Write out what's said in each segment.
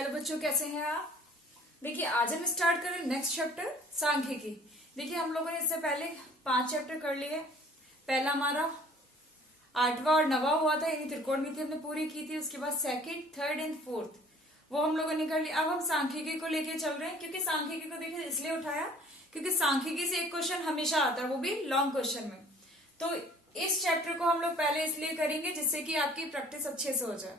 Hello बच्चों, कैसे हैं आप। देखिए आज हम स्टार्ट करें नेक्स्ट चैप्टर सांख्यिकी। देखिए हम लोगों ने इससे पहले 5 चैप्टर कर लिए। पहला हमारा 8वां और 9वां हुआ था, यानी त्रिकोणमिति हमने पूरी की थी। उसके बाद सेकंड, थर्ड एंड फोर्थ वो हम लोगों ने कर लिया। अब हम सांख्यिकी को लेके चल रहे हैं, क्योंकि सांख्यिकी को देखिए इसलिए उठाया क्योंकि सांख्यिकी से एक क्वेश्चन हमेशा आता है, वो भी लॉन्ग क्वेश्चन में। तो इस चैप्टर को हम लोग पहले इसलिए करेंगे जिससे कि आपकी प्रैक्टिस अच्छे से हो जाए।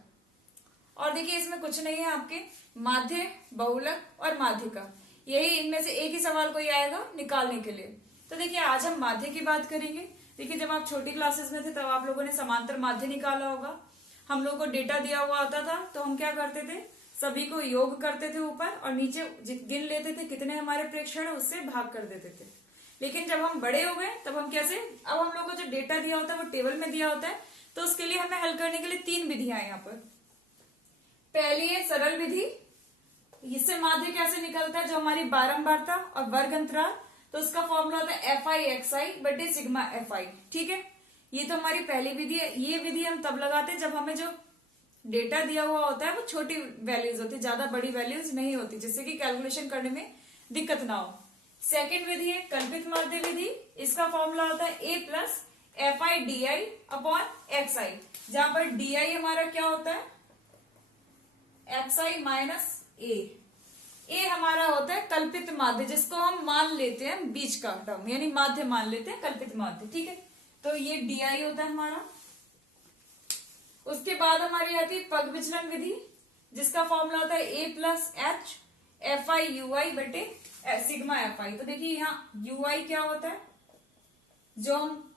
और देखिए इसमें कुछ नहीं है, आपके माध्य, बहुलक और माध्यिका, यही इनमें से एक ही सवाल कोई आएगा निकालने के लिए। तो देखिए आज हम माध्य की बात करेंगे। देखिए जब आप छोटी क्लासेस में थे तब आप लोगों ने समांतर माध्य निकाला होगा। हम लोग को डेटा दिया हुआ आता था तो हम क्या करते थे, सभी को योग करते थे ऊपर और नीचे गिन लेते थे कितने हमारे प्रेक्षण है, उससे भाग कर देते थे। लेकिन जब हम बड़े हो गए तब हम कैसे, अब हम लोग को जो डेटा दिया होता है वो टेबल में दिया होता है, तो उसके लिए हमें हल करने के लिए 3 विधियां हैं यहाँ पर। पहली है सरल विधि। इससे माध्य कैसे निकलता है, जो हमारी बारंबारता और वर्ग अंतराल, तो उसका फॉर्मूला होता है FI/XI बटे सिग्मा FI। ठीक है, ये तो हमारी पहली विधि है। ये विधि हम तब लगाते हैं जब हमें जो डेटा दिया हुआ होता है वो छोटी वैल्यूज होती है, ज्यादा बड़ी वैल्यूज नहीं होती, जिससे कि कैलकुलेशन करने में दिक्कत ना हो। सेकेंड विधि है कल्पित माध्य विधि। इसका फॉर्मूला होता है A+FI/DI/XI, जहां पर DI हमारा क्या होता है XI माइनस ए हमारा होता है कल्पित माध्य, जिसको हम मान लेते हैं बीच का टर्म, यानी माध्य मान लेते हैं कल्पित माध्य। ठीक है, तो ये DI होता है हमारा। उसके बाद हमारी आती है पग विचलन विधि, जिसका फॉर्मूला होता है A+H/FI/UI बटे सिग्मा FI। तो देखिए यहाँ UI क्या होता है, जो हम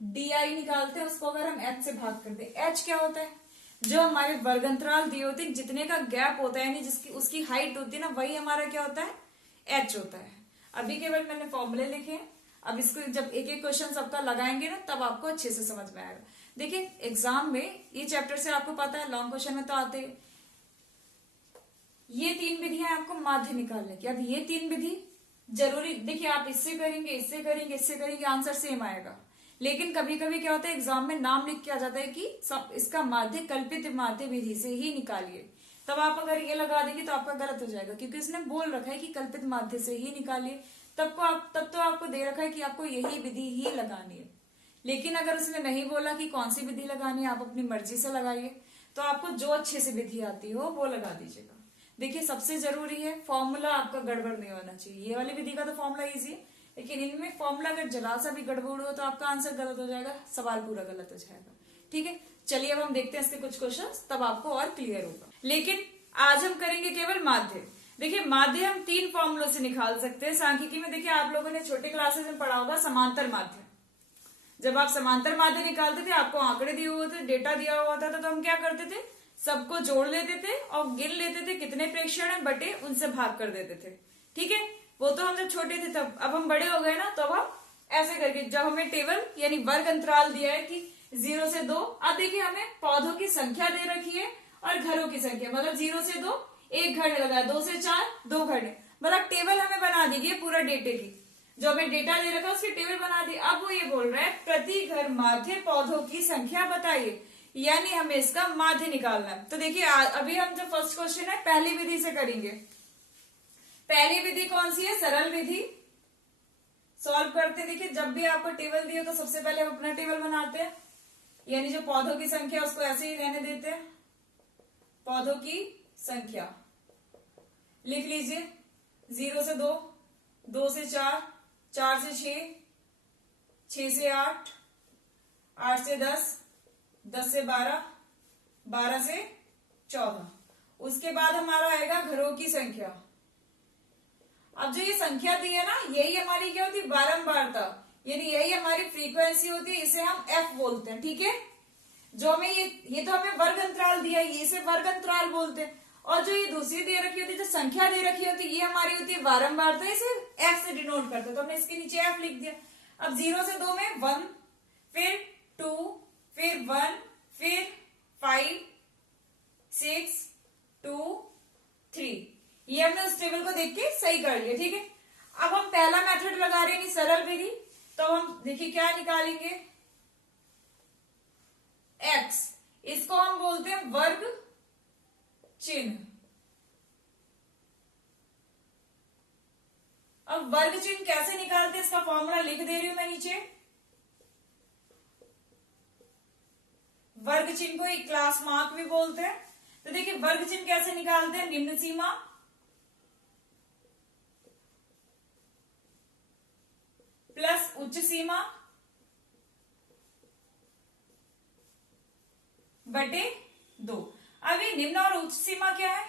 DI निकालते हैं उसको अगर हम H से भाग कर दे। H क्या होता है, जो हमारे वर्ग अंतराल दिए होते हैं, जितने का गैप होता है यानी जिसकी उसकी हाइट होती है ना, वही हमारा क्या होता है H होता है। अभी केवल मैंने फॉर्मूले लिखे हैं, अब इसको जब एक एक क्वेश्चन सबका लगाएंगे ना तब आपको अच्छे से समझ में आएगा। देखिए एग्जाम में ये चैप्टर से आपको पता है लॉन्ग क्वेश्चन में तो आते हैं। ये 3 विधियां आपको माध्य निकालने की। अब ये 3 विधि जरूरी, देखिए आप इससे करेंगे, इससे करेंगे, इससे करेंगे, आंसर सेम आएगा। लेकिन कभी कभी क्या होता है, एग्जाम में नाम लिख के आ जाता है कि सब इसका माध्य कल्पित माध्य विधि से ही निकालिए। तब आप अगर ये लगा देंगे तो आपका गलत हो जाएगा, क्योंकि उसने बोल रखा है कि कल्पित माध्य से ही निकालिए। तब तो आपको दे रखा है कि आपको यही विधि ही लगानी है। लेकिन अगर उसने नहीं बोला कि कौन सी विधि लगानी है, आप अपनी मर्जी से लगाइए, तो आपको जो अच्छे से विधि आती हो वो लगा दीजिएगा। देखिए सबसे जरूरी है फॉर्मूला आपका गड़बड़ नहीं होना चाहिए। ये वाली विधि का तो फॉर्मूला इजी है, लेकिन इनमें फॉर्मूला अगर जरा सा भी गड़बड़ हो तो आपका आंसर गलत हो जाएगा, सवाल पूरा गलत हो जाएगा। ठीक है, चलिए अब हम देखते हैं इसके कुछ क्वेश्चंस, तब आपको और क्लियर होगा। लेकिन आज हम करेंगे केवल माध्य। देखिए माध्य हम 3 फॉर्मूलों से निकाल सकते हैं सांख्यिकी में। देखिए आप लोगों ने छोटे क्लासेस में पढ़ा होगा समांतर माध्य। जब आप समांतर माध्य निकालते थे, आपको आंकड़े दिए हुए थे, डेटा दिया हुआ था, तो हम क्या करते थे, सबको जोड़ लेते थे और गिन लेते थे कितने प्रेक्षण है बटे उनसे भाग कर देते थे। ठीक है, वो तो हम जब छोटे थे तब। अब हम बड़े हो गए ना, तो अब हम ऐसे करके, जब हमें टेबल यानी वर्ग अंतराल दिया है कि 0 से 2, अब देखिए हमें पौधों की संख्या दे रखी है और घरों की संख्या, मतलब 0 से 2 एक घर लगा, 2 से 4 2 घर, मतलब टेबल हमें बना दी गई पूरा डेटे की। जो हमें डेटा दे रखा है उसकी टेबल बना दी। अब वो ये बोल रहा है प्रति घर माध्य पौधों की संख्या बताइए, यानी हमें इसका माध्य निकालना है। तो देखिए अभी हम जो फर्स्ट क्वेश्चन है पहली विधि से करेंगे। पहली विधि कौन सी है, सरल विधि। सॉल्व करते हैं। देखिए जब भी आपको टेबल दिए तो सबसे पहले हम अपना टेबल बनाते हैं, यानी जो पौधों की संख्या उसको ऐसे ही रहने देते हैं। पौधों की संख्या लिख लीजिए, 0 से 2, 2 से 4, 4 से 6, 6 से 8, 8 से 10, 10 से 12, 12 से 14। उसके बाद हमारा आएगा घरों की संख्या। अब जो ये संख्या दी है ना, यही हमारी क्या होती है, बारंबारता, यानी यही हमारी फ्रीक्वेंसी होती है, इसे हम F बोलते हैं। ठीक है, जो हमें ये तो हमें वर्ग अंतराल दिया है, इसे वर्ग अंतराल बोलते हैं। और जो ये दूसरी दे रखी होती है, जो संख्या दे रखी होती है, ये हमारी होती है बारंबारता, इसे F से डिनोट करते हैं, तो हमने इसके नीचे F लिख दिया। अब 0 से 2 में 1, फिर 2, फिर 1, फिर 5, 6, 2, 3। ये हमने उस टेबल को देख के सही कर लिया। ठीक है, अब हम पहला मेथड लगा रहे हैं सरल विधि, तो हम देखिए क्या निकालेंगे, x, इसको हम बोलते हैं वर्ग चिन्ह। अब वर्ग चिन्ह कैसे निकालते हैं इसका फॉर्मूला लिख दे रही हूं मैं नीचे। वर्ग चिन्ह को एक क्लास मार्क भी बोलते हैं। तो देखिए वर्ग चिन्ह कैसे निकालते हैं, निम्न सीमा प्लस उच्च सीमा बटे 2। अब ये निम्न और उच्च सीमा क्या है,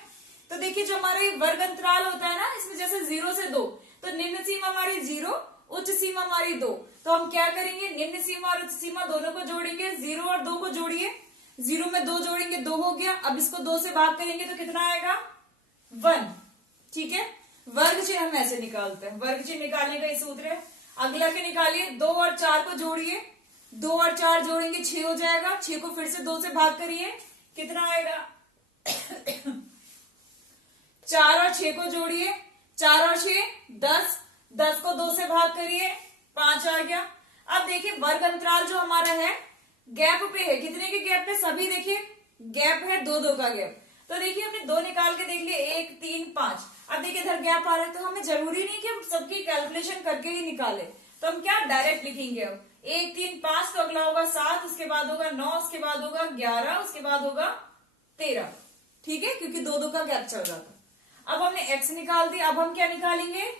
तो देखिए जो हमारा ये वर्ग अंतराल होता है ना, इसमें जैसे 0 से 2, तो निम्न सीमा हमारी 0, उच्च सीमा हमारी 2। तो हम क्या करेंगे, निम्न सीमा और उच्च सीमा दोनों को जोड़ेंगे। 0 और 2 को जोड़िए, 0 में 2 जोड़ेंगे 2 हो गया। अब इसको 2 से भाग करेंगे तो कितना आएगा 1। ठीक है, वर्ग चिन्ह हम ऐसे निकालते हैं। वर्ग चिन्ह निकालने का ये सूत्र है। अगला के निकालिए, 2 और 4 को जोड़िए, 2 और 4 जोड़ेंगे 6 हो जाएगा। 6 को फिर से 2 से भाग करिए, कितना आएगा 4 और 6 को जोड़िए, 4 और 6 10, 10 को 2 से भाग करिए, 5 आ गया। अब देखिए वर्ग अंतराल जो हमारा है गैप पे है, कितने के गैप पे, सभी देखिए गैप है 2-2 का गैप। तो देखिए हमने 2 निकाल के देख लिए, 1 3 5। अब देखिए इधर गैप आ रहा है, तो हमें जरूरी नहीं कि हम सबकी कैलकुलेशन करके ही निकाले, तो हम क्या डायरेक्ट लिखेंगे। अब 1 3 5, तो अगला होगा 7, उसके बाद होगा 9, उसके बाद होगा 11, उसके बाद होगा 13। ठीक है, क्योंकि 2-2 का गैप चल रहा था। अब हमने x निकाल दिया। अब हम क्या निकालेंगे,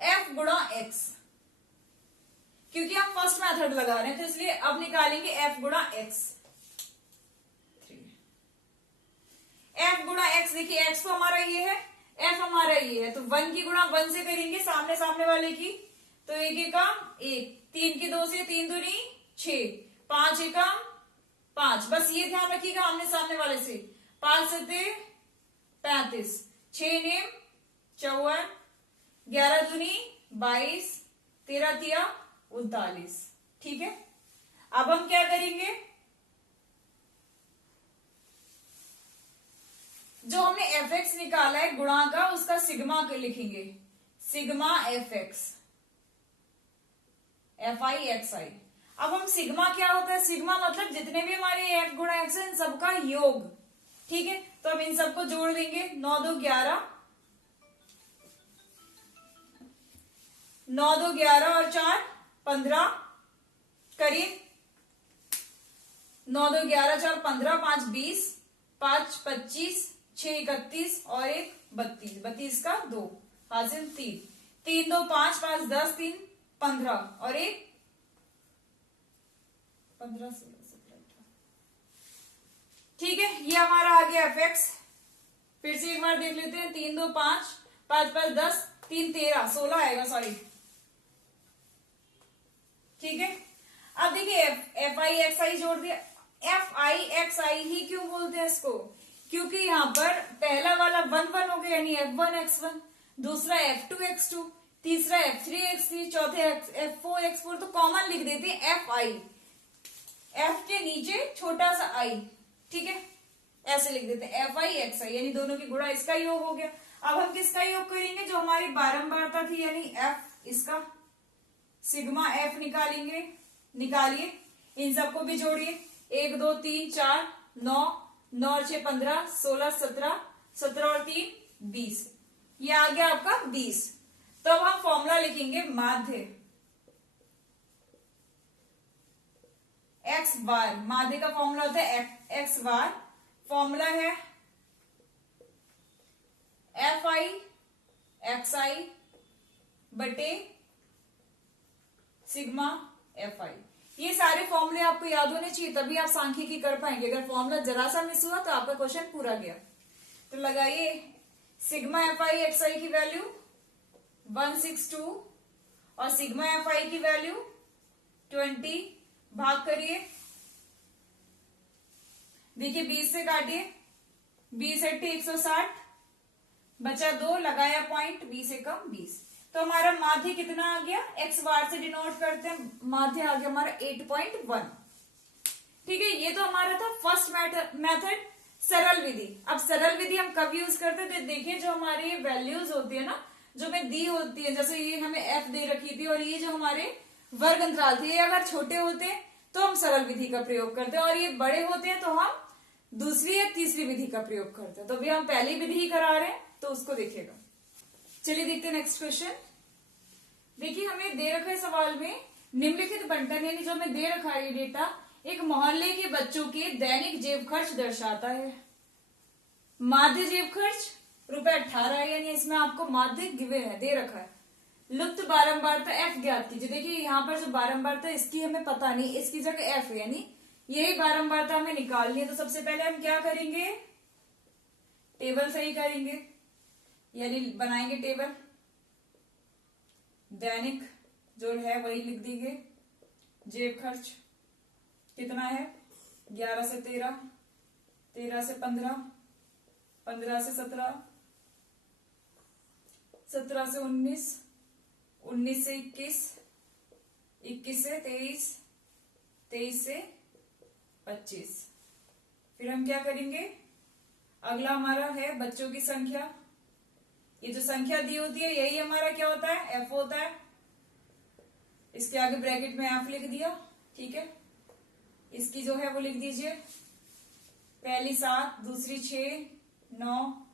f गुणा x, क्योंकि हम फर्स्ट मेथड लगा रहे हैं तो इसलिए अब निकालेंगे f गुणा x। f गुणा x, देखिए x तो हमारा ये है, f हमारा ये है, तो 1 की गुणा 1 से करेंगे, सामने सामने वाले की। तो 1 एकम 1, 3 की 2 से, 3 दूनी 6, 5 एकम 5। बस ये ध्यान रखिएगा आमने सामने वाले से। 5 सते 35, 6 नेम 54, 11 दूनी 22, 13 तिया 39। ठीक है, अब हम क्या करेंगे, जो हमने fx निकाला है गुणा का, उसका सिग्मा लिखेंगे, सिग्मा fx, fi xi। अब हम सिग्मा क्या होता है, सिग्मा मतलब जितने भी हमारे f गुणा x है इन सबका योग। ठीक है, तो हम इन सबको जोड़ देंगे, 9 2 11, 9 2 11 और 4 15, करीब 9 2 11 4 15, 5 20, 5 25, 6 31 और 1 32, 32 का 2 हासिल 3, 3 2 5, 5 10, 3 15 और 1 15 16 17 18। ठीक है, ये हमारा आ गया fx। फिर से एक बार देख लेते हैं, 3 2 5, 5 5 10, 3 13 16 आएगा, सॉरी। ठीक है, अब देखिए fi xi जोड़ दिया। fi xi ही क्यों बोलते हैं इसको, क्योंकि यहाँ पर पहला वाला 1 1 हो गया, यानी f1 x1, दूसरा f2 x2, तीसरा f3 x3, चौथे f4 x4। तो कॉमन लिख देते हैं fi, f के नीचे छोटा सा i। ठीक है, ऐसे लिख देते हैं fi xi, यानी दोनों की गुणा, इसका योग हो गया। अब हम किसका योग करेंगे, जो हमारी बारंबारता थी, यानी f, इसका सिग्मा f निकालेंगे। निकालिए, इन सबको भी जोड़िए, 1 2 3 4 9, 9 और 6 15, 16 17, 17 और 3 20, ये आ गया आपका 20। तो अब हम फॉर्मूला लिखेंगे माध्य x बार, माध्य का फॉर्मूला होता है x बार, फॉर्मूला है fi xi बटे सिग्मा fi। ये सारे फॉर्मूले आपको याद होने चाहिए, तभी आप सांख्यिकी कर पाएंगे। अगर फॉर्मूला जरा सा मिस हुआ तो आपका क्वेश्चन पूरा गया। तो लगाइए, सिग्मा fi xi की वैल्यू 162 और सिग्मा fi की वैल्यू 20, भाग करिए, देखिए 20 से काटिए, 20 8 160, बचा 2, लगाया पॉइंट, 20 एकम 20। तो हमारा माध्य कितना आ गया, x बार से डिनोट करते हैं, माध्य आ गया हमारा 8.1। ठीक है, ये तो हमारा था फर्स्ट मेथड, सरल विधि। अब सरल विधि हम कब यूज करते हैं, तो देखिए जो हमारी ये वैल्यूज होती है ना, जो हमें दी होती है, जैसे ये हमें f दे रखी थी और ये जो हमारे वर्ग अंतराल थे, ये अगर छोटे होते हैं तो हम सरल विधि का प्रयोग करते हैं, और ये बड़े होते हैं तो हम दूसरी या तीसरी विधि का प्रयोग करते हैं। तो अभी हम पहली विधि ही करा रहे हैं, तो उसको देखिएगा। चलिए देखते हैं नेक्स्ट क्वेश्चन। देखिए हमें दे रखा है सवाल में, निम्नलिखित बंटन यानी जो हमें दे रखा है ये डेटा एक मोहल्ले के बच्चों के दैनिक जेब खर्च दर्शाता है। माध्य जेब खर्च ₹18 है, यानी इसमें आपको माध्य गिवे है, दे रखा है। लुप्त बारंबारता एफ ज्ञात कीजिए। देखिए यहाँ पर जो बारंबारता इसकी हमें पता नहीं, इसकी जगह एफ है, यानी यही बारंबारता हमें निकालनी है। तो सबसे पहले हम क्या करेंगे, टेबल सही करेंगे, यानी बनाएंगे टेबल। दैनिक जो है वही लिख देंगे। जेब खर्च कितना है, 11 से 13, 13 से 15, 15 से 17, 17 से 19, 19 से 21, 21 से 23, 23 से 25। फिर हम क्या करेंगे, अगला हमारा है बच्चों की संख्या। ये जो संख्या दी होती है यही हमारा क्या होता है, एफ होता है। इसके आगे ब्रैकेट में एफ लिख दिया, ठीक है। इसकी जो है वो लिख दीजिए, पहली 7, दूसरी 6, 9,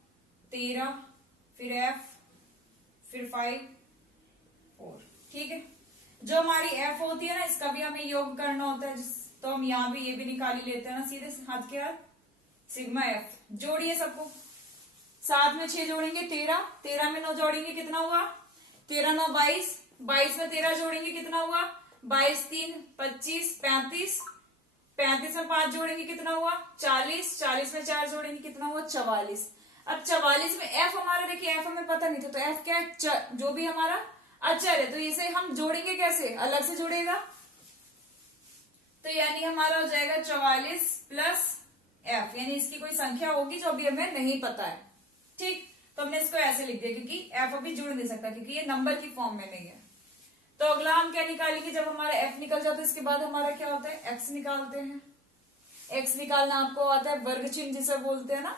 13, फिर एफ, फिर 5, 4, ठीक है। जो हमारी एफ होती है ना, इसका भी हमें योग करना होता है, तो हम यहां भी ये भी निकाल ही लेते हैं ना सीधे हाथ के हाथ। सिग्मा एफ जोड़िए सबको, 7 में 6 जोड़ेंगे 13, 13 में 9 जोड़ेंगे कितना हुआ, 13 9 22, 22 में 13 जोड़ेंगे कितना हुआ, 22 3 25, 35, 35 में 5 जोड़ेंगे कितना हुआ, 40, 40 में 4 जोड़ेंगे कितना हुआ, 44। अब 44 में एफ हमारा, देखिए एफ हमें पता नहीं था, तो एफ क्या है, जो भी हमारा अचर है, तो इसे हम जोड़ेंगे कैसे, अलग से जोड़ेगा, तो यानी हमारा हो जाएगा 44 प्लस एफ, यानी इसकी कोई संख्या होगी जो अभी हमें नहीं पता है, ठीक। तो हमने इसको ऐसे लिख दिया क्योंकि एफ अभी जुड़ नहीं सकता, क्योंकि ये नंबर की फॉर्म में नहीं है। तो अगला हम क्या निकालेंगे, जब हमारा एफ निकल जाता है इसके बाद हमारा क्या होता है, एक्स निकालते हैं। एक्स निकालना आपको आता है, वर्ग चिन्ह जिसे बोलते हैं ना,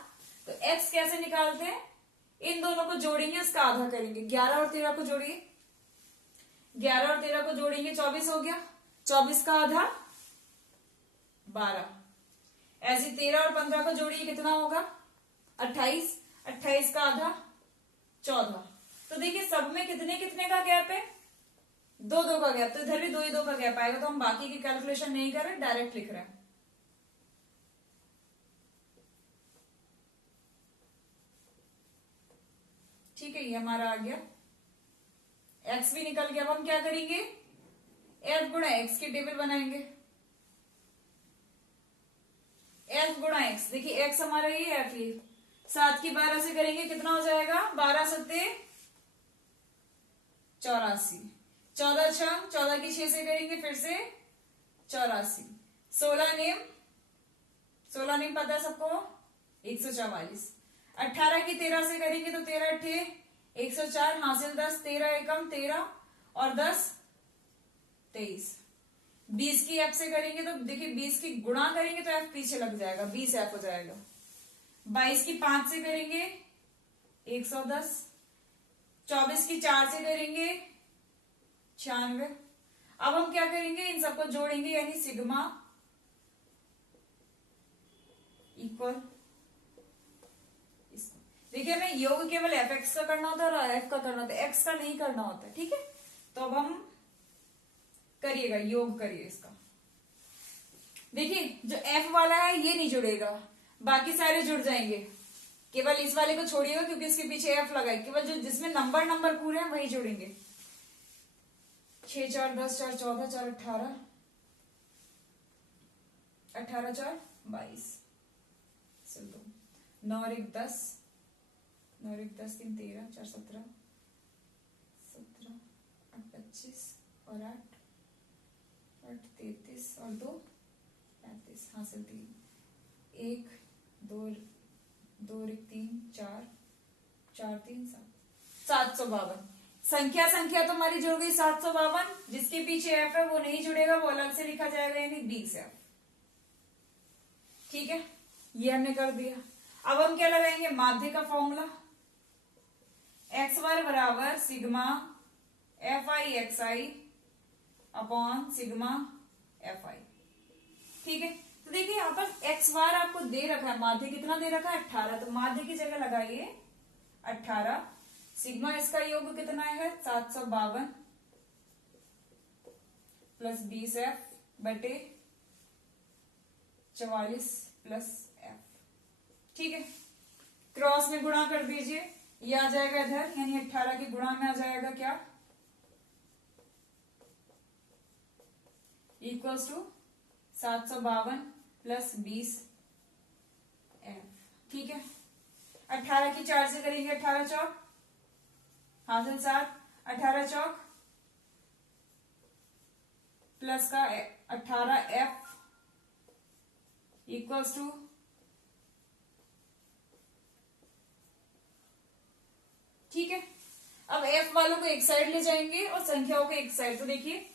तो एक्स कैसे निकालते हैं, इन दोनों को जोड़ेंगे, उसका आधा करेंगे। 11 और 13 को जोड़िए, 11 और 13 को जोड़ेंगे 24 हो गया, 24 का आधा 12। ऐसे 13 और 15 को जोड़िए कितना होगा, 28, 28 का आधा 14। तो देखिए सब में कितने कितने का गैप है, 2 2 का गैप, तो इधर भी 2 ही 2 का गैप आएगा। तो हम बाकी की कैलकुलेशन नहीं कर रहे, डायरेक्ट लिख रहे हैं। ठीक है, ये हमारा आ गया, एक्स भी निकल गया। अब हम क्या करेंगे, एफ गुणा एक्स की टेबल बनाएंगे। एफ गुणा एक्स, देखिए एक्स हमारा ये, एफ ये, 7 की 12 से करेंगे कितना हो जाएगा, 12 सत्ते 84, 14 6, 14 की 6 से करेंगे फिर से 84, 16 नेम पता है सबको, 144, 18 की 13 से करेंगे तो 13 अट्ठे 104, हासिल 10, 13 एकम 13 और 10 23। 20 की एफ से करेंगे तो देखिए 20 की गुणा करेंगे तो एफ पीछे लग जाएगा, 20 एफ हो जाएगा। 22 की 5 से करेंगे 110, 24 की 4 से करेंगे 96। अब हम क्या करेंगे, इन सबको जोड़ेंगे, यानी सिग्मा इक्वल, देखिए हमें योग केवल एफ एक्स का करना होता है और एफ का करना होता है, एक्स का नहीं करना होता है, ठीक है। तो अब हम करिएगा, योग करिए इसका। देखिए जो एफ वाला है ये नहीं जुड़ेगा, बाकी सारे जुड़ जाएंगे, केवल इस वाले को छोड़िएगा क्योंकि इसके पीछे एफ लगा है, केवल जो जिसमें नंबर पूरे हैं वही जोड़ेंगे। 6 4 10 4 14 4 18, 18 4 22, 9 और 1 10, 9 और 1 10 3 13 4 17, 17 8 25 और 8 33 और 2 35, हासिल 3, 1 2 2 3 4 4 3 7, 752। संख्या तो हमारी जुड़ गई 752, जिसके पीछे एफ है वो नहीं जुड़ेगा, वो अलग से लिखा जाएगा, यानी 20 एफ। ठीक है, ये हमने कर दिया। अब हम क्या लगाएंगे, माध्य का फॉर्मूला, एक्स बार बराबर sigma F I x I upon sigma F I. ठीक है, तो देखिए यहाँ पर एक्स बार आपको दे रखा है, माध्य कितना दे रखा है 18, तो माध्य की जगह लगाइए 18, सिग्मा इसका योग कितना है 752 प्लस 20f बटे 44 प्लस f। ठीक है, क्रॉस में गुणा कर दीजिए, ये आ जाएगा इधर, यानी 18 की गुणा में आ जाएगा क्या, इक्वल्स टू 752 प्लस 20 f। ठीक है, 18 की 4 से करेंगे, 18 चौक हासिल 7, 18 चौक प्लस का 18f इक्वल्स टू ठीक है। अब f वालों को एक साइड ले जाएंगे और संख्याओं को एक साइड, तो देखिए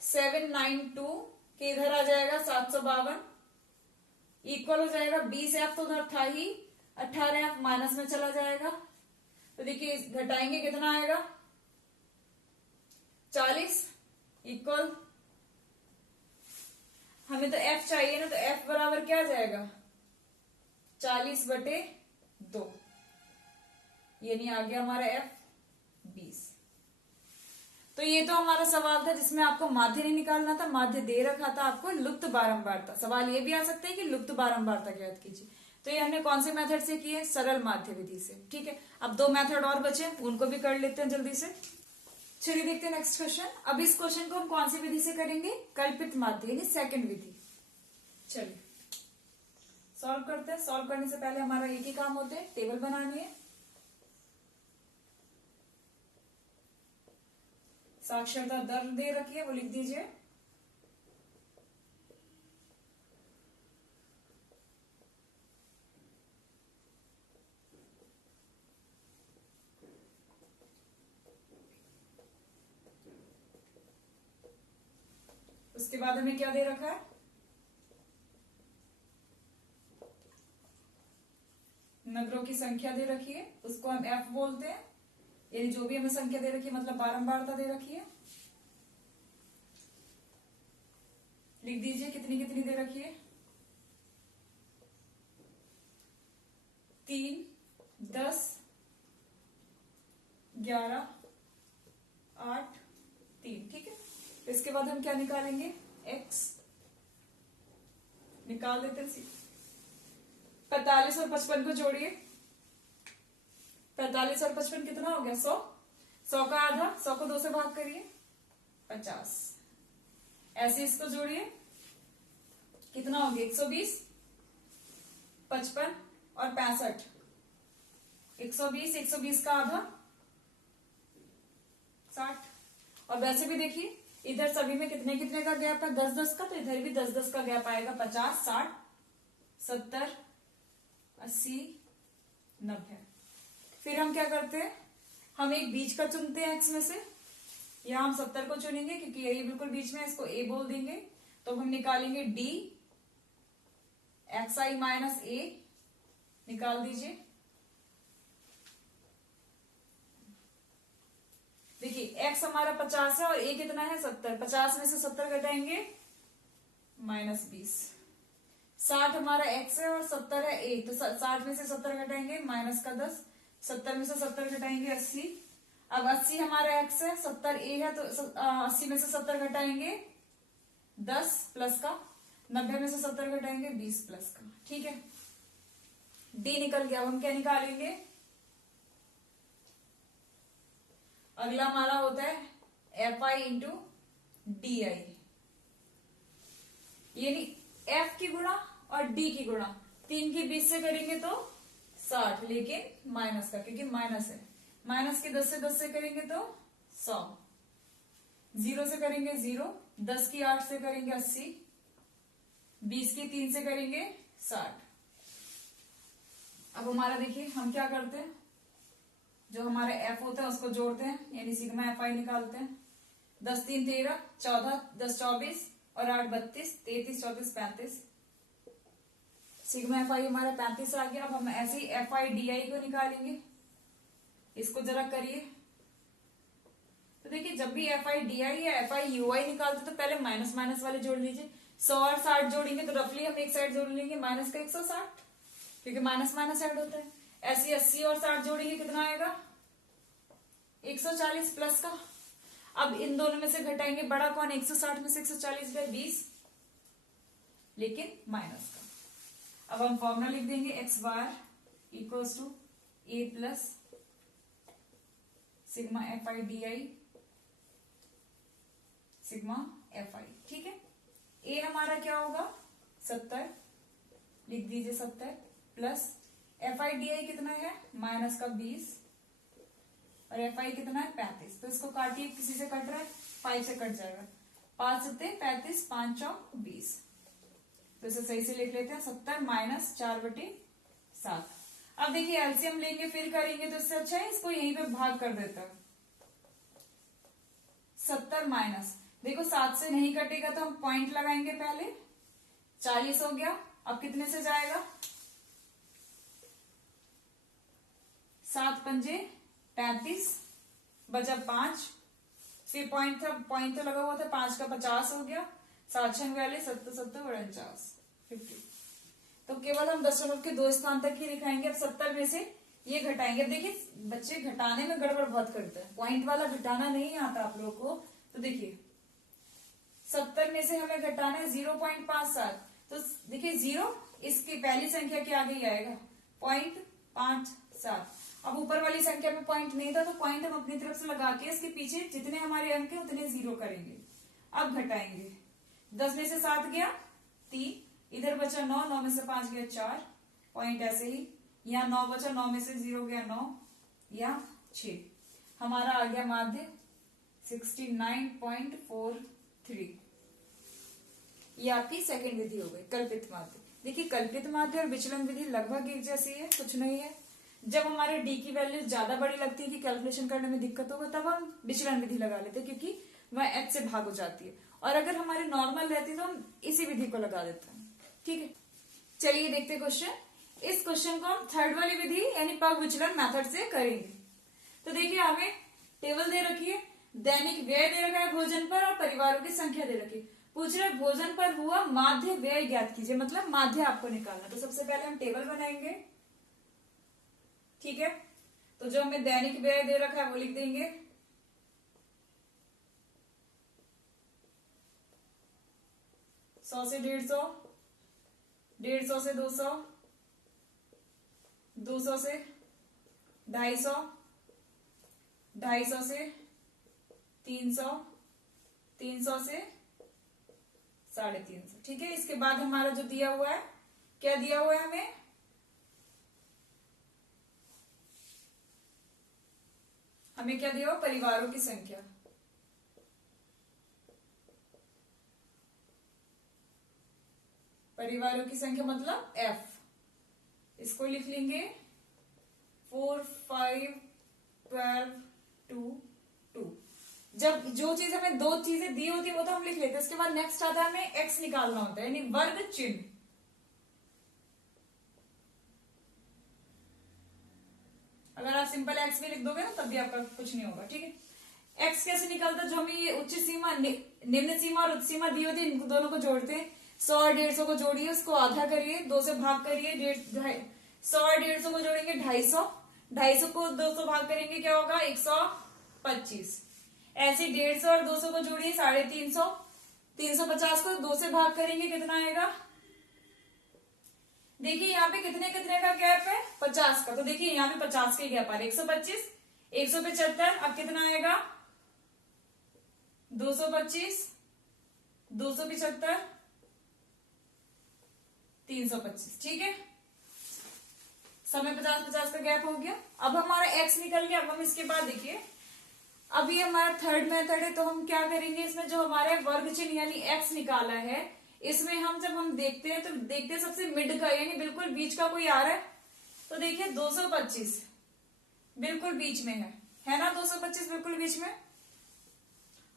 792 के इधर आ जाएगा 752 इक्वल हो जाएगा 20f, तो उधर था ही 18f माइनस में चला जाएगा, तो देखिए घटाएंगे कितना आएगा 40 इक्वल, हमें तो f चाहिए ना, तो f बराबर क्या आ जाएगा 40 बटे 2, यानी आ गया हमारा f 20। तो ये तो हमारा सवाल था जिसमें आपको माध्य नहीं निकालना था, माध्य दे रखा था आपको लुप्त बारंबारता। सवाल ये भी आ सकता है कि लुप्त बारंबारता ज्ञात कीजिए, तो ये हमने कौन से मेथड से किए, सरल माध्य विधि से। ठीक है, अब 2 मेथड और बचे, उनको भी कर लेते हैं जल्दी से। चलिए देखते हैं नेक्स्ट क्वेश्चन। अब इस क्वेश्चन को हम कौन सी विधि से करेंगे, कल्पित माध्य यानी सेकंड विधि। चलिए सॉल्व करते हैं। सॉल्व करने से पहले हमारा एक ही काम होता है, टेबल बनानी है। साक्षरता दर दे रखी है, वो लिख दीजिए। उसके बाद हमें क्या दे रखा है, नगरों की संख्या दे रखी है, उसको हम f बोलते हैं, यानी जो भी हमें संख्या दे रखी है मतलब बारंबारता दे रखी है। लिख दीजिए कितनी कितनी दे रखी है, 3, 10, 11, 8, 3। ठीक है, इसके बाद हम क्या निकालेंगे, x निकाल देते हैं। 45 और 55 को जोड़िए, 45 और 55 कितना हो गया 100, 100 का आधा, 100 को 2 से भाग करिए 50। ऐसे इसको जोड़िए, कितना हो गया 120, 55 और 65, 120, 120 का आधा 60। और वैसे भी देखिए इधर सभी में कितने कितने का गैप है, 10-10 का, तो इधर भी 10-10 का गैप आएगा, 50, 60, 70, 80, 90। फिर हम क्या करते हैं, हम एक बीच का चुनते हैं x में से, यहां हम 70 को चुनेंगे क्योंकि यही बिल्कुल बीच में, इसको a बोल देंगे। तो हम निकालेंगे d xi माइनस a, निकाल दीजिए। देखिए x हमारा 50 है और a कितना है 70, 50 में से 70 घटाएंगे -20। 60 हमारा x है और 70 है a, तो 60 में से 70 घटाएंगे माइनस का 10, 70 में से 70 घटाएंगे 80। अब 80 हमारा x है, 70 a है, तो 80 में से 70 घटाएंगे 10 प्लस का, 90 में से 70 घटाएंगे 20 प्लस का। ठीक है, d निकल गया। अब हम क्या निकालेंगे, अगला हमारा होता है fi इंटू डी आई, यानी f की गुणा और d की गुणा, 3 के 20 से करेंगे तो 60, लेकिन माइनस का, क्योंकि माइनस है, माइनस के 10 से करेंगे तो 100, 0 से करेंगे 0, 10 की 8 से करेंगे 80, 20 की 3 से करेंगे 60। अब हमारा देखिए हम क्या करते हैं, जो हमारे f होता है उसको जोड़ते हैं, यानी सिग्मा fi निकालते हैं। 10 3 13, 14, 10 24 और 8 32, 33 34 35। सिग्मा fi हमारा 35 आ गया। अब हम ऐसे ही fi di को निकालेंगे, इसको जरा करिए। तो देखिए जब भी fi di या fi ui निकालते तो पहले माइनस माइनस वाले जोड़ लीजिए। 100 और 60 जोड़ेंगे तो रफली हम एक साइड जोड़ लेंगे माइनस का 160, क्योंकि माइनस माइनस ऐड होता है। ऐसे 80 और 60 जोड़ेंगे कितना आएगा 140 प्लस का। अब इन दोनों में से घटाएंगे बड़ा कौन 160 में से 140 गए 20 लेकिन माइनस का। अब हम फॉर्मूला लिख देंगे x bar equals to A plus sigma F I D I sigma F I. ठीक है, ए हमारा क्या होगा 70 लिख दीजिए 70 प्लस एफ आई डी आई कितना है माइनस का 20 और एफ आई कितना है 35। तो इसको काटिए किसी से कट रहा है 5 से कट जाएगा 5 सत्ते 35 5 चौक 20। तो इसे सही से लिख लेते हैं 70 माइनस 4/7। अब देखिए एलसीएम लेंगे फिर करेंगे तो इससे अच्छा है इसको यहीं पे भाग कर देता है। 70 माइनस देखो 7 से नहीं कटेगा तो हम पॉइंट लगाएंगे पहले 40 हो गया। अब कितने से जाएगा 7 पंजे 35 बचा 5 फिर पॉइंट था पॉइंट तो लगा हुआ था 5 का 50 हो गया 7 6 42 70 70 49 50। तो केवल हम दशमलव के 2 स्थान तक ही दिखाएंगे। अब 70 में से ये घटाएंगे। अब देखिए बच्चे घटाने में गड़बड़ बहुत करते हैं पॉइंट वाला घटाना नहीं आता आप लोगों को। तो देखिए 70 में से हमें घटाना है 0.57। तो देखिए 0 इसकी पहली संख्या के आगे ही आएगा 0.57। अब ऊपर वाली संख्या में पॉइंट नहीं था तो पॉइंट हम अपनी तरफ से लगा के इसके पीछे जितने हमारे अंक है उतने 0 करेंगे। अब घटाएंगे 10 में से 7 गया 3 इधर बचा 9 9 में से 5 गया 4 पॉइंट ऐसे ही यहाँ 9 बचा 9 में से 0 गया 9 या 6 हमारा आ गया माध्य 69.43। ये आपकी सेकंड विधि हो गई कल्पित माध्य। देखिए कल्पित माध्य और विचलन विधि लगभग एक जैसी है कुछ नहीं है। जब हमारे डी की वैल्यू ज्यादा बड़ी लगती है कि कैलकुलेशन करने में दिक्कत होगा तब हम विचलन विधि लगा लेते हैं क्योंकि वह एच से भाग हो जाती है। और अगर हमारे नॉर्मल रहती है तो हम इसी विधि को लगा देते हैं। ठीक है, चलिए देखते क्वेश्चन। इस क्वेश्चन को हम थर्ड वाली विधि यानी पग विचलन मेथड से करेंगे। तो देखिए हमें टेबल दे रखी है दैनिक व्यय दे रखा है भोजन पर और परिवारों की संख्या दे रखी है। पूछ रहे भोजन पर हुआ माध्य व्यय ज्ञात कीजिए मतलब माध्य आपको निकालना। तो सबसे पहले हम टेबल बनाएंगे। ठीक है, तो जो हमें दैनिक व्यय दे रखा है वो लिख देंगे 100 से 150 150 से 200 200 से 250 250 से 300 300 से 350। ठीक है, इसके बाद हमारा जो दिया हुआ है क्या दिया हुआ है हमें क्या दिया हुआ परिवारों की संख्या। परिवारों की संख्या मतलब F। इसको लिख लेंगे 4 5 12 2 2। जब जो चीज हमें दो चीजें दी होती है वो तो हम लिख लेते हैं। इसके बाद नेक्स्ट आता है हमें x निकालना होता है यानी वर्ग चिन्ह। अगर आप सिंपल x भी लिख दोगे ना तब भी आपका कुछ नहीं होगा। ठीक है, x कैसे निकलता है जो हमें ये उच्च सीमा निम्न सीमा और उच्च सीमा दी होती है इन दोनों को जोड़ते हैं। 100 और 150 को जोड़िए उसको आधा करिए 2 से भाग करिए 100 और 150 को जोड़ेंगे 250 250 को 200 भाग करेंगे क्या होगा 125। ऐसे 150 और 200 को जोड़िए 350 350 को 2 से भाग करेंगे कितना आएगा। देखिए यहाँ पे कितने कितने का गैप है 50 का। तो देखिए यहाँ पे 50 के गैप आ रहे 125 175। अब कितना आएगा 225 275 325। ठीक है, समय 50-50 का गैप हो गया। अब हमारा x निकल गया। अब हम इसके बाद देखिए अब ये हमारा थर्ड मेथड है तो हम क्या करेंगे इसमें जो हमारे वर्ग चिन्ह यानी x निकाला है इसमें हम जब हम देखते हैं तो देखते हैं सबसे मिड का यानी बिल्कुल बीच का कोई आ रहा है। तो देखिए 225 बिल्कुल बीच में है ना 225 बिल्कुल बीच में।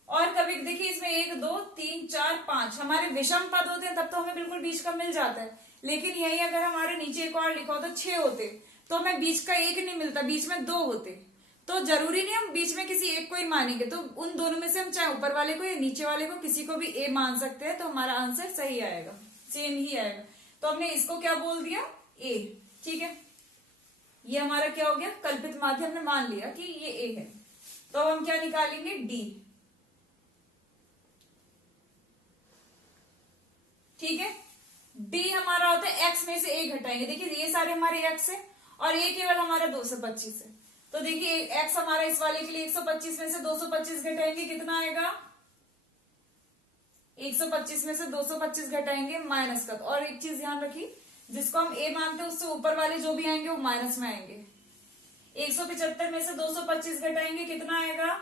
और कभी देखिए इसमें 1 2 3 4 5 हमारे विषम पद होते हैं तब तो हमें बिल्कुल बीच का मिल जाता है। लेकिन यही अगर हमारे नीचे एक और लिखा होता 6 होते तो हमें बीच का एक नहीं मिलता बीच में 2 होते। तो जरूरी नहीं हम बीच में किसी एक को ही मानेंगे। तो उन दोनों में से हम चाहे ऊपर वाले को या नीचे वाले को किसी को भी ए मान सकते हैं तो हमारा आंसर सही आएगा सेम ही आएगा। तो हमने इसको क्या बोल दिया ए। ठीक है, ये हमारा क्या हो गया, कल्पित माध्य, हमने मान लिया कि ये ए है। तो अब हम क्या निकालेंगे, डी। ठीक है, डी हमारा होता है एक्स में से ए घटाएंगे। देखिए ये सारे हमारे एक्स है और ए केवल हमारा 225 है। तो देखिए एक्स हमारा इस वाले के लिए 125 में से 225 घटाएंगे, कितना आएगा, 125 में से 225 घटाएंगे माइनस का। और एक चीज ध्यान रखिए, जिसको हम ए मानते हैं उससे ऊपर वाले जो भी आएंगे वो माइनस में आएंगे। 175 में से 225 घटाएंगे, कितना आएगा,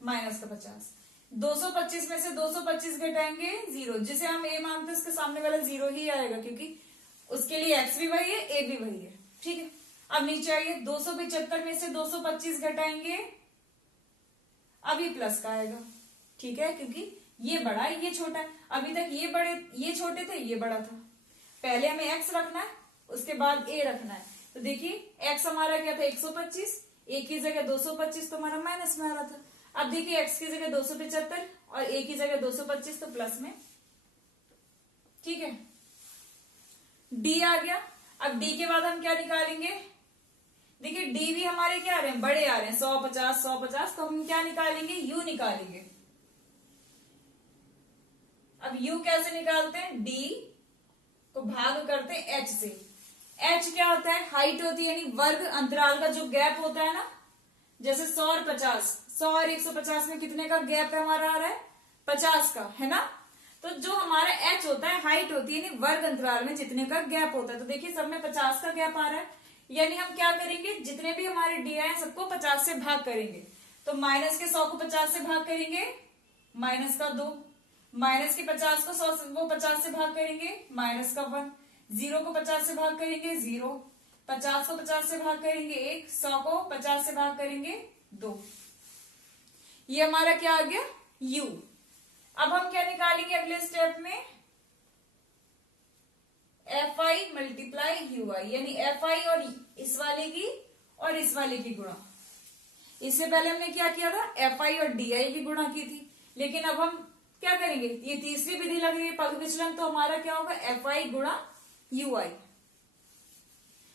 माइनस का 50। 225 में से 225 घटाएंगे 0, जिसे हम ए मानते हैं उसके सामने वाला 0 ही आएगा, क्योंकि उसके लिए एक्स भी वही है, ए भी वही है। ठीक है, अब नीचे आइए, 275 में से 225 घटाएंगे, अभी प्लस का आएगा। ठीक है, क्योंकि ये बड़ा है ये छोटा है। अभी तक ये छोटे थे, ये बड़ा था। पहले हमें एक्स रखना है, उसके बाद ए रखना है। तो देखिए एक्स हमारा क्या था, 125, ए की जगह 225 तो हमारा माइनस में आ रहा था। अब देखिए एक्स की जगह 275 और ए की जगह 225 तो प्लस में। ठीक है, डी आ गया। अब डी के बाद हम क्या निकालेंगे, देखिए डी भी हमारे क्या आ रहे हैं, बड़े आ रहे हैं, 150 150। तो हम क्या निकालेंगे, यू निकालेंगे। अब यू कैसे निकालते हैं, डी को भाग करते हैं एच से। एच क्या होता है, हाइट होती है, यानी वर्ग अंतराल का जो गैप होता है ना, जैसे 100 और 50, 100 और 150 में कितने का गैप हमारा आ रहा है, 50 का, है ना। तो जो हमारा एच होता है, हाइट होती है, यानी वर्ग अंतराल में जितने का गैप होता है। तो देखिए सब में 50 का गैप आ रहा है, यानी हम क्या करेंगे, जितने भी हमारे डी आए सबको 50 से भाग करेंगे। तो माइनस के 100 को 50 से भाग करेंगे, माइनस का 2, माइनस के 50 को 50 से भाग करेंगे, माइनस का 1, 0 को 50 से भाग करेंगे 0, 50 को 50 से भाग करेंगे 1, 100 को 50 से भाग करेंगे 2। ये हमारा क्या आ गया, u। अब हम क्या निकालेंगे अगले स्टेप में, एफ आई मल्टीप्लाई यू आई, यानी एफ आई और इस वाले की और इस वाले की गुणा। इससे पहले हमने क्या किया था, एफ आई और डी आई की गुणा की थी। लेकिन अब हम क्या करेंगे, ये तीसरी विधि लग रही है पग विचलन, तो हमारा क्या होगा, एफ आई गुणा यू आई।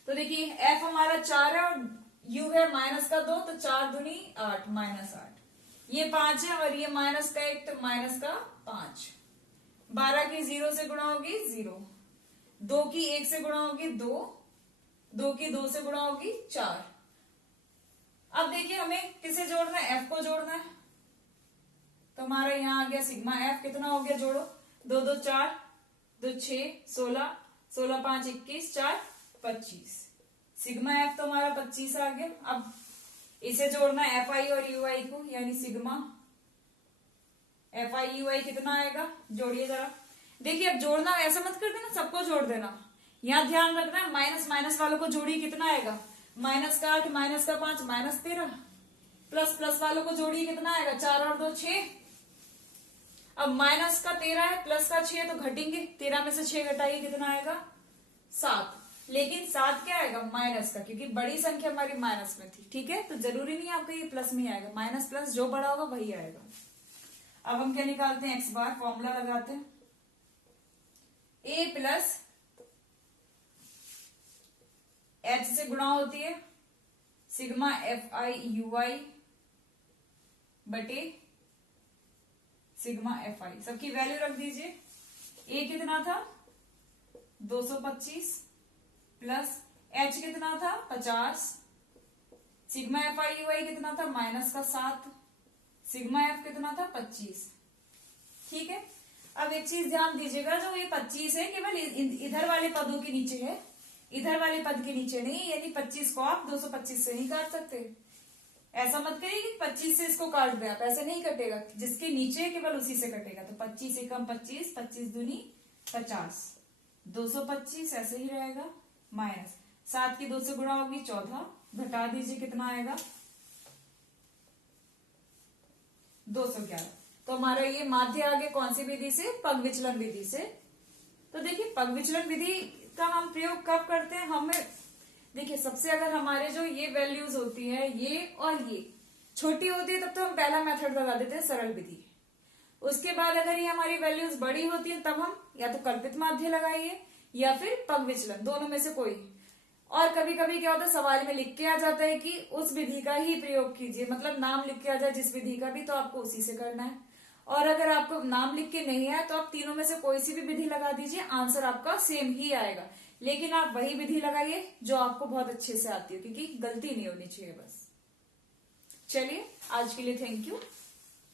तो देखिए एफ हमारा 4 है और यू है माइनस का 2, तो 4 दूनी 8, माइनस 8। ये 5 है और ये माइनस का 1, तो माइनस का 5। 12 की 0 से गुणा होगी 0, 2 की 1 से गुणा होगी 2, 2 की 2 से गुणा होगी 4। अब देखिए हमें किसे जोड़ना है, एफ को जोड़ना है। तो हमारा यहां आ गया सिग्मा एफ, कितना हो गया, जोड़ो, 2 2 4, 2 6 16, 16 5 21, 4 25। सिग्मा एफ तो हमारा 25 आ गया। अब इसे जोड़ना है एफ आई और यू आई को, यानी सिग्मा एफ आई यू आई कितना आएगा, जोड़िए जरा। देखिए अब जोड़ना ऐसा मत कर देना सबको जोड़ देना, यहां ध्यान रखना है माइनस माइनस वालों को जोड़िए, कितना आएगा, माइनस का 8, माइनस का 5, माइनस 13। प्लस प्लस वालों को जोड़िए, कितना आएगा, 4 और 2 6। अब माइनस का 13 है, प्लस का 6 तो घटेंगे, 13 में से 6 घटाइए, कितना आएगा, 7। लेकिन 7 क्या आएगा, माइनस का, क्योंकि बड़ी संख्या हमारी माइनस में थी। ठीक है, तो जरूरी नहीं आपका ये प्लस में आएगा, माइनस प्लस जो बड़ा होगा वही आएगा। अब हम क्या निकालते हैं, एक्स बार, फॉर्मूला लगाते हैं, ए प्लस एच से गुणा होती है सिग्मा एफ आई यू आई बटे सिग्मा एफ आई। सबकी वैल्यू रख दीजिए। ए कितना था, 225 प्लस एच कितना था, 50, सिग्मा एफ आई यू आई कितना था, माइनस का 7, सिग्मा एफ कितना था, 25। ठीक है, अब एक चीज ध्यान दीजिएगा, जो ये 25 है केवल इधर वाले पदों के नीचे है, इधर वाले पद के नीचे नहीं, यानी 25 को आप 225 से नहीं काट सकते। ऐसा मत करिए कि 25 से इसको काट दे, आप ऐसे नहीं कटेगा, जिसके नीचे है केवल उसी से कटेगा। तो 25 से कम 25, 25 दूनी 50, 225 ऐसे ही रहेगा, माइनस 7 की 2 से गुणा होगी 14, घटा दीजिए, कितना आएगा, 211। तो हमारा ये माध्य आ गया कौन सी विधि से, पग विचलन विधि से। तो देखिए पग विचलन विधि का हम प्रयोग कब करते हैं, हमें देखिए सबसे अगर हमारे जो ये वैल्यूज होती है, ये और ये छोटी होती है, तब तो हम पहला मेथड लगा देते हैं, सरल विधि। उसके बाद अगर ये हमारी वैल्यूज बड़ी होती है, तब हम या तो कल्पित माध्य लगाइए या फिर पग विचलन, दोनों में से कोई। और कभी कभी क्या होता है, सवाल में लिख के आ जाता है कि उस विधि का ही प्रयोग कीजिए, मतलब नाम लिख के आ जाए जिस विधि का भी, तो आपको उसी से करना है। और अगर आपको नाम लिख के नहीं है तो आप तीनों में से कोई सी भी विधि लगा दीजिए, आंसर आपका सेम ही आएगा। लेकिन आप वही विधि लगाइए जो आपको बहुत अच्छे से आती है, क्योंकि गलती नहीं होनी चाहिए बस। चलिए आज के लिए थैंक यू।